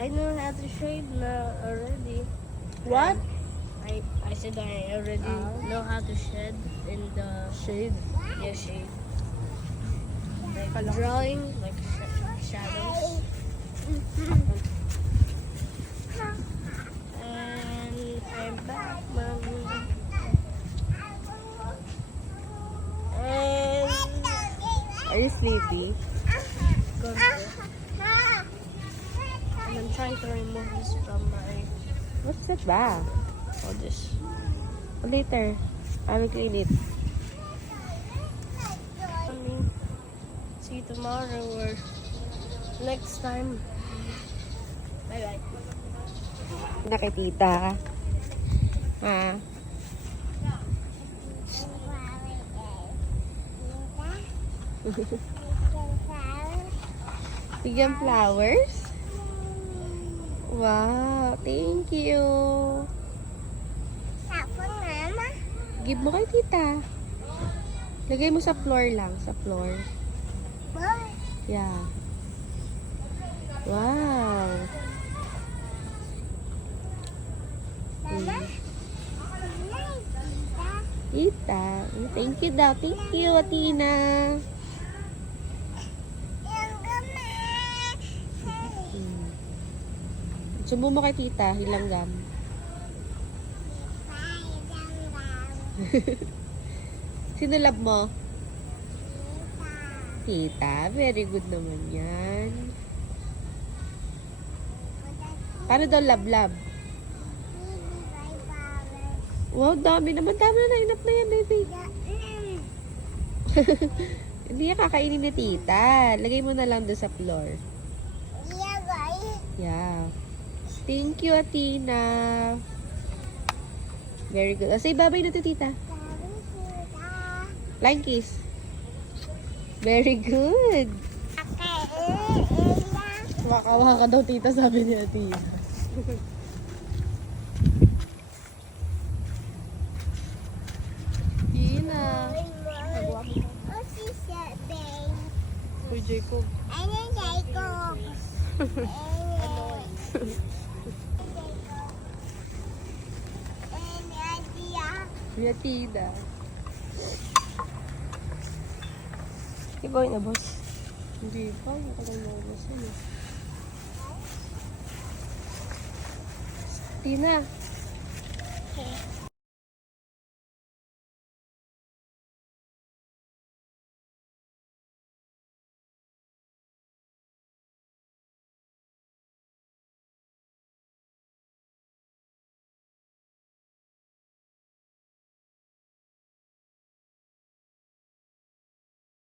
I know how to shave now already. What? I said I already know how to shed in the Shade. yeah shade. Like Kala ko- drawing, like shadows. And I'm back, mommy. And Are you sleepy? and I'm trying to remove this from my What's that ba? oh this. Later. I will clean it. Mommy, see you tomorrow or next time. Bye bye. Nakitita. Ha? Bigyan flowers? Wow, thank you. Give mo kay tita. Lagay mo sa floor lang, sa floor. Yeah. Wow. Tita. Thank you daw. Thank you, Atina. Subo mo kay tita, hilanggam. Sino love mo? Tita, very good naman yan. Paano daw love-love? Wow, dami naman. Dami na, enough na yan, baby. Hindi yan kakainin ni tita. Lagay mo na lang doon sa floor. Yeah. Thank you, Atina. Very good. Say bye-bye na to, tita. Flying kiss. Very good. Waka-waka daw, tita, sabi ni Atina. Tina. Uy, Jacob. Kuya Tina. Ikaw na boss. Hindi pa. Matagal na ulas yun eh. Tina.